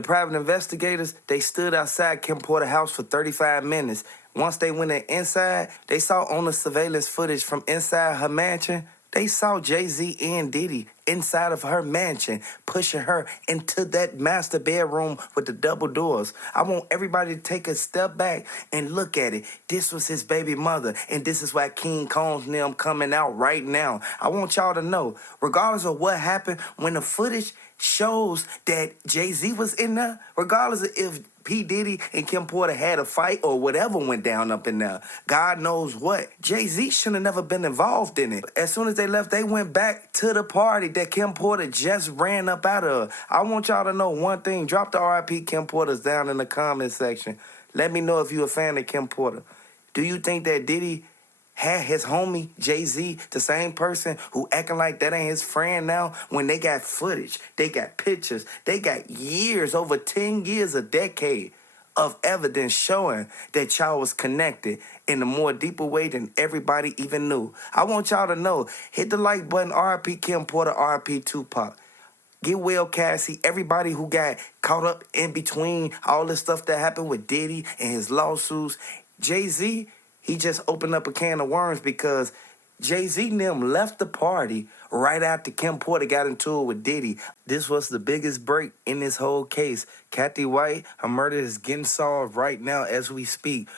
The private investigators, they stood outside Kim Porter's house for 35 minutes. Once they went inside, they saw on the surveillance footage from inside her mansion, they saw Jay-Z and Diddy inside of her mansion, pushing her into that master bedroom with the double doors. I want everybody to take a step back and look at it. This was his baby mother, and this is why King Combs and them coming out right now. I want y'all to know, regardless of what happened, when the footage shows that Jay-Z was in there, regardless of if P. Diddy and Kim Porter had a fight or whatever went down up in there, God knows what, Jay-Z should have never been involved in it. As soon as they left, they went back to the party that Kim Porter just ran up out of. I want y'all to know one thing. Drop the RIP Kim Porters down in the comment section. Let me know if you're a fan of Kim Porter. Do you think that Diddy had his homie Jay-Z, the same person who acting like that ain't his friend now, when they got footage, they got pictures, they got years, over 10 years, a decade of evidence showing that y'all was connected in a more deeper way than everybody even knew? I want y'all to know, hit the like button, RIP Kim Porter, RIP Tupac. Get well, Cassie. Everybody who got caught up in between all this stuff that happened with Diddy and his lawsuits. Jay-Z, he just opened up a can of worms because Jay-Z and them left the party right after Kim Porter got into it with Diddy. This was the biggest break in this whole case. Kathy White, her murder is getting solved right now as we speak.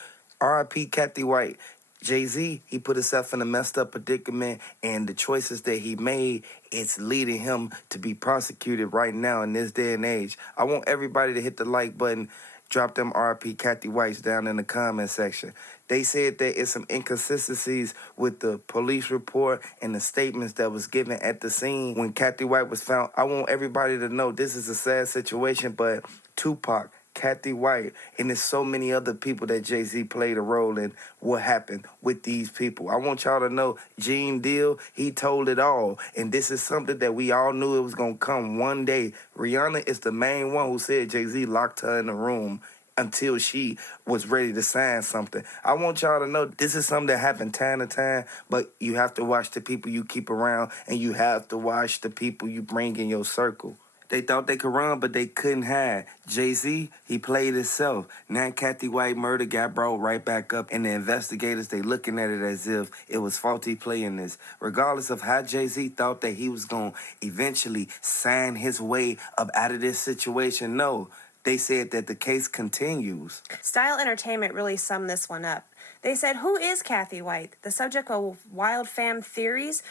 R.I.P. Kathy White. Jay-Z, he put himself in a messed up predicament, and the choices that he made, it's leading him to be prosecuted right now in this day and age. I want everybody to hit the like button. Drop them RP Kathy Whites down in the comment section. They said that it's some inconsistencies with the police report and the statements that was given at the scene when Kathy White was found. I want everybody to know this is a sad situation, but Tupac, Kathy White, and there's so many other people that Jay-Z played a role in what happened with these people. I want y'all to know Gene Deal, he told it all. And this is something that we all knew it was going to come one day. Rihanna is the main one who said Jay-Z locked her in the room until she was ready to sign something. I want y'all to know this is something that happened time to time, but you have to watch the people you keep around, and you have to watch the people you bring in your circle. They thought they could run, but they couldn't hide. Jay-Z, he played himself. Now Kathy White murder got brought right back up, and the investigators, they looking at it as if it was faulty play in this. Regardless of how Jay-Z thought that he was going to eventually sign his way up out of this situation, no. They said that the case continues. Style Entertainment really summed this one up. They said, who is Kathy White? The subject of wild fam theories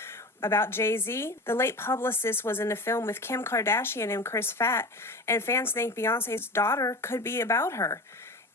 about Jay-Z. The late publicist was in the film with Kim Kardashian and Chris Pratt, and fans think Beyonce's daughter could be about her.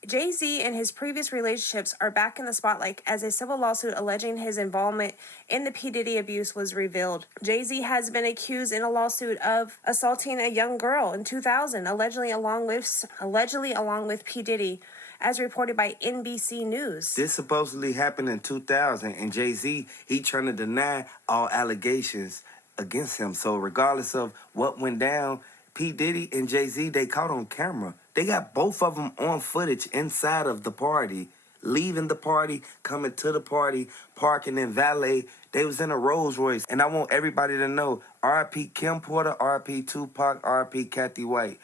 Jay-Z and his previous relationships are back in the spotlight as a civil lawsuit alleging his involvement in the P. Diddy abuse was revealed. Jay-Z has been accused in a lawsuit of assaulting a young girl in 2000, allegedly along with P. Diddy, as reported by NBC News. This supposedly happened in 2000, and Jay-Z, he trying to deny all allegations against him. So regardless of what went down, P. Diddy and Jay-Z, they caught on camera. They got both of them on footage inside of the party, leaving the party, coming to the party, parking in valet. They was in a Rolls Royce. And I want everybody to know, R.I.P. Kim Porter, R.I.P. Tupac, R.I.P. Kathy White.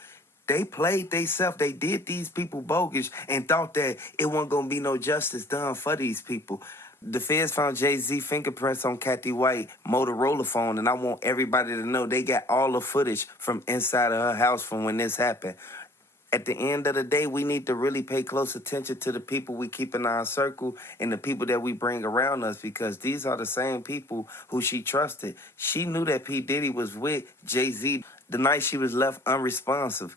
They played theyself. They did these people bogus and thought that it wasn't going to be no justice done for these people. The feds found Jay-Z fingerprints on Kathy White Motorola phone, and I want everybody to know they got all the footage from inside of her house from when this happened. At the end of the day, we need to really pay close attention to the people we keep in our circle and the people that we bring around us, because these are the same people who she trusted. She knew that P. Diddy was with Jay-Z the night she was left unresponsive.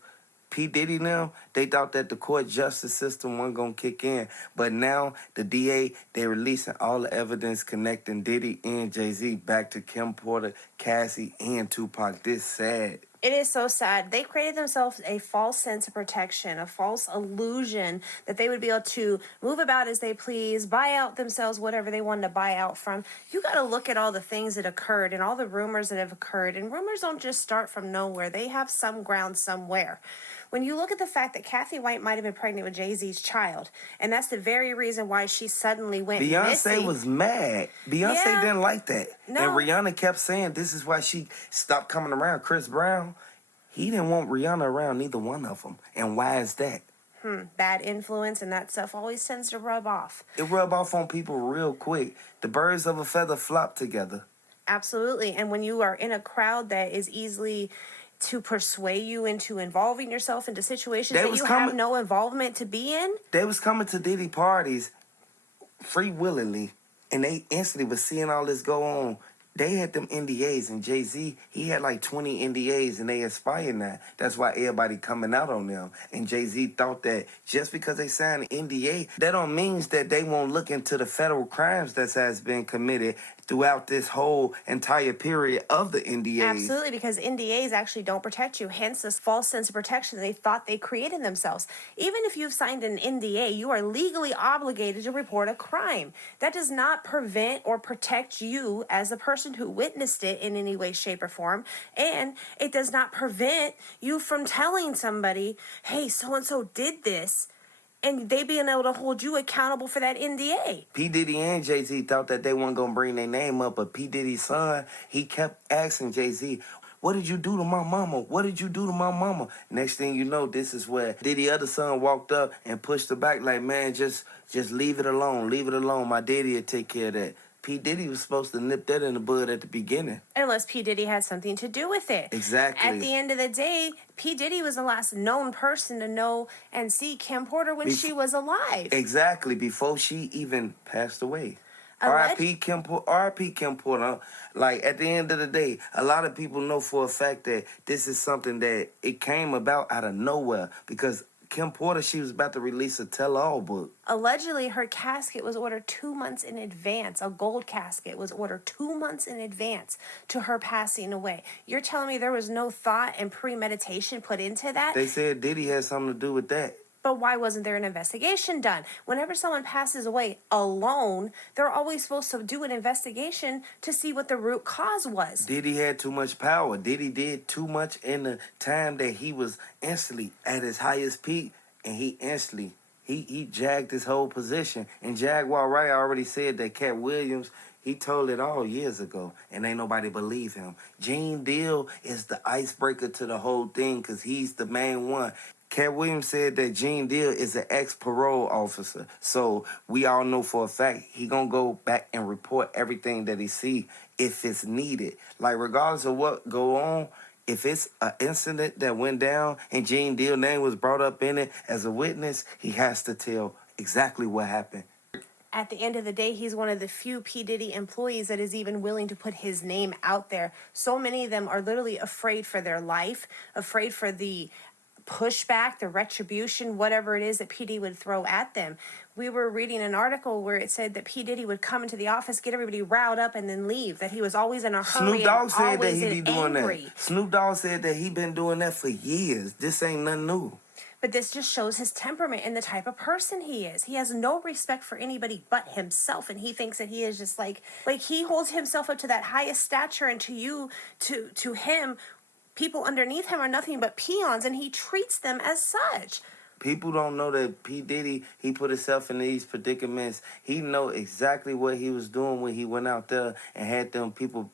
P. Diddy now, they thought that the court justice system wasn't going to kick in. But now the DA, they're releasing all the evidence connecting Diddy and Jay-Z back to Kim Porter, Cassie, and Tupac. This sad. It is so sad. They created themselves a false sense of protection, a false illusion that they would be able to move about as they please, buy out themselves whatever they wanted to buy out from. You got to look at all the things that occurred and all the rumors that have occurred. And rumors don't just start from nowhere. They have some ground somewhere. When you look at the fact that Kathy White might have been pregnant with Jay-Z's child, and that's the very reason why she suddenly went missing. Beyonce was mad. Beyonce didn't like that. No. And Rihanna kept saying this is why she stopped coming around. Chris Brown, he didn't want Rihanna around neither one of them. And why is that? Bad influence and that stuff always tends to rub off. It rub off on people real quick. The birds of a feather flock together. Absolutely. And when you are in a crowd that is easily to persuade you into involving yourself into situations that you have no involvement to be in. They was coming to Diddy parties free willingly, and they instantly was seeing all this go on. They had them NDAs, and Jay-Z, he had like 20 NDAs, and they expired now. That's why everybody coming out on them. And Jay-Z thought that just because they signed an NDA, that don't mean that they won't look into the federal crimes that has been committed throughout this whole entire period of the NDAs. Absolutely, because NDAs actually don't protect you, hence this false sense of protection they thought they created themselves. Even if you've signed an NDA, you are legally obligated to report a crime. That does not prevent or protect you as a person who witnessed it in any way, shape, or form, and it does not prevent you from telling somebody, hey, so-and-so did this, and they being able to hold you accountable for that NDA. P. Diddy and Jay-Z thought that they weren't going to bring their name up, but P. Diddy's son, he kept asking Jay-Z, what did you do to my mama? What did you do to my mama? Next thing you know, this is where Diddy's other son walked up and pushed her back like, man, just leave it alone. Leave it alone. My daddy will take care of that. P. Diddy was supposed to nip that in the bud at the beginning. Unless P. Diddy had something to do with it. Exactly. At the end of the day, P. Diddy was the last known person to know and see Kim Porter when she was alive. Exactly, before she even passed away. R.I.P. Kim Porter. Like, at the end of the day, a lot of people know for a fact that this is something that it came about out of nowhere because Kim Porter, she was about to release a tell-all book. Allegedly, her casket was ordered 2 months in advance. A gold casket was ordered 2 months in advance to her passing away. You're telling me there was no thought and premeditation put into that? They said Diddy had something to do with that. But why wasn't there an investigation done? Whenever someone passes away alone, they're always supposed to do an investigation to see what the root cause was. Diddy had too much power. Diddy did too much in the time that he was instantly at his highest peak, and he instantly, he jagged his whole position. And Jaguar Wright already said that Cat Williams, he told it all years ago, and ain't nobody believe him. Gene Deal is the icebreaker to the whole thing because he's the main one. Cat Williams said that Gene Deal is an ex-parole officer. So we all know for a fact he gonna go back and report everything that he see if it's needed. Like, regardless of what go on, if it's an incident that went down and Gene Deal's name was brought up in it as a witness, he has to tell exactly what happened. At the end of the day, he's one of the few P. Diddy employees that is even willing to put his name out there. So many of them are literally afraid for their life, afraid for the pushback, the retribution, whatever it is that P. Diddy would throw at them. We were reading an article where it said that P. Diddy would come into the office, get everybody riled up, and then leave. That he was always in a hurry. Snoop Dogg said that he be doing that. Snoop Dogg said that he been doing that for years. This ain't nothing new. But this just shows his temperament and the type of person he is. He has no respect for anybody but himself, and he thinks that he is just like he holds himself up to that highest stature, and to him, people underneath him are nothing but peons, and he treats them as such. People don't know that P. Diddy, he put himself in these predicaments. He know exactly what he was doing when he went out there and had them people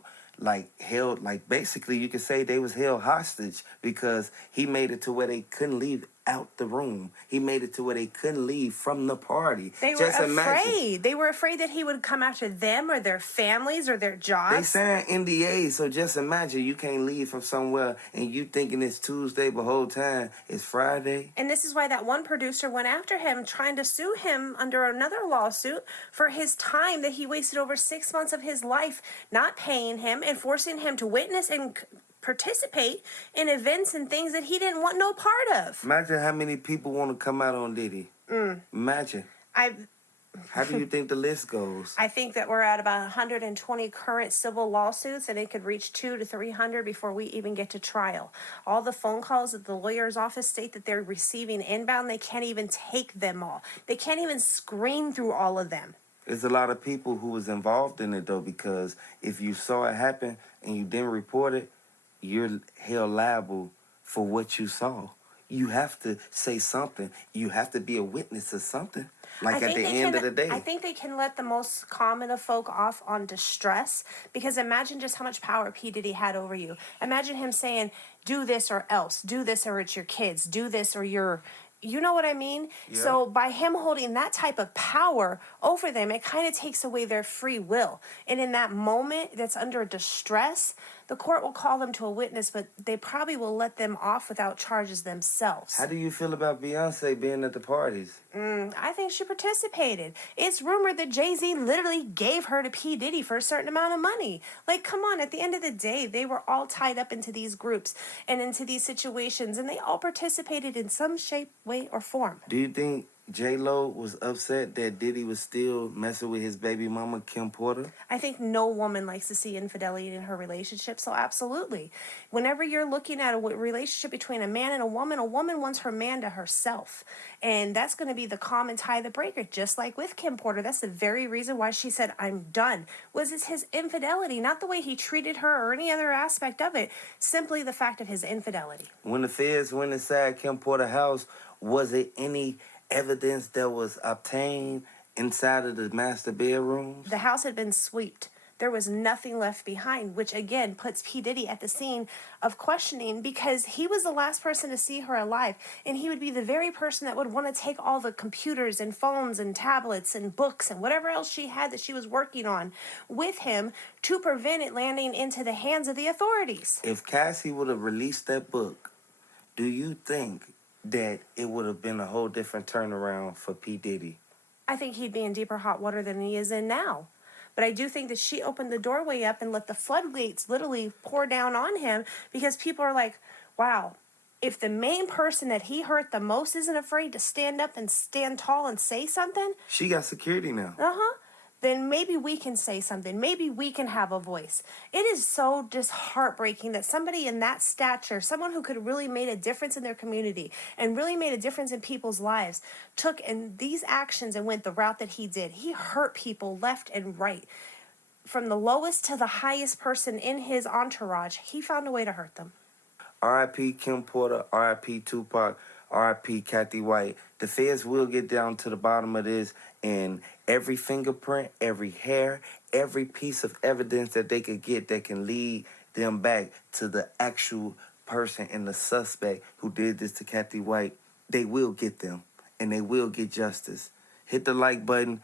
held, basically you could say they was held hostage because he made it to where they couldn't leave out the room. He made it to where they couldn't leave from the party. They were afraid. They were afraid that he would come after them or their families or their jobs. They signed NDAs, so just imagine you can't leave from somewhere and you thinking it's Tuesday, but whole time it's Friday. And this is why that one producer went after him, trying to sue him under another lawsuit for his time that he wasted over 6 months of his life not paying him and forcing him to witness and participate in events and things that he didn't want no part of. Imagine how many people want to come out on Diddy. Imagine. How do you think the list goes? I think that we're at about 120 current civil lawsuits, and it could reach 200 to 300 before we even get to trial. All the phone calls that the lawyer's office state that they're receiving inbound, they can't even take them all. They can't even screen through all of them. There's a lot of people who was involved in it, though, because if you saw it happen and you didn't report it, you're held liable for what you saw. you have to say something. You have to be a witness to something. Like I at think the they end can, of the day. I think they can let the most common of folk off on distress, because imagine just how much power P. Diddy had over you. Imagine him saying, do this or else, do this or it's your kids, do this or you're, you know what I mean? Yeah. So by him holding that type of power over them, it kind of takes away their free will. And in that moment that's under distress, the court will call them to a witness, but they probably will let them off without charges themselves. How do you feel about Beyonce being at the parties? I think she participated. It's rumored that Jay-Z literally gave her to P. Diddy for a certain amount of money. Like, come on, at the end of the day, they were all tied up into these groups and into these situations, and they all participated in some shape, way, or form. Do you think J-Lo was upset that Diddy was still messing with his baby mama, Kim Porter? I think no woman likes to see infidelity in her relationship, so absolutely. Whenever you're looking at a relationship between a man and a woman wants her man to herself. And that's going to be the common tie the breaker, just like with Kim Porter. That's the very reason why she said, I'm done. Was it his infidelity, not the way he treated her or any other aspect of it, simply the fact of his infidelity. When the feds went inside Kim Porter's house, was it any evidence that was obtained inside of the master bedrooms? The house had been swept. There was nothing left behind, which again puts P. Diddy at the scene of questioning, because he was the last person to see her alive, and he would be the very person that would want to take all the computers and phones and tablets and books and whatever else she had that she was working on with him to prevent it landing into the hands of the authorities. If Cassie would have released that book, do you think that it would have been a whole different turnaround for P. Diddy? I think he'd be in deeper hot water than he is in now. But I do think that she opened the doorway up and let the floodgates literally pour down on him, because people are like, wow, if the main person that he hurt the most isn't afraid to stand up and stand tall and say something. She got security now. Then maybe we can say something. Maybe we can have a voice. It is so just heartbreaking that somebody in that stature, someone who could really made a difference in their community and really made a difference in people's lives, took in these actions and went the route that he did. He hurt people left and right. From the lowest to the highest person in his entourage, he found a way to hurt them. R.I.P. Kim Porter, R.I.P. Tupac, R.I.P. Kathy White. The feds will get down to the bottom of this, and every fingerprint, every hair, every piece of evidence that they could get that can lead them back to the actual person and the suspect who did this to Kathy White, they will get them, and they will get justice. Hit the like button.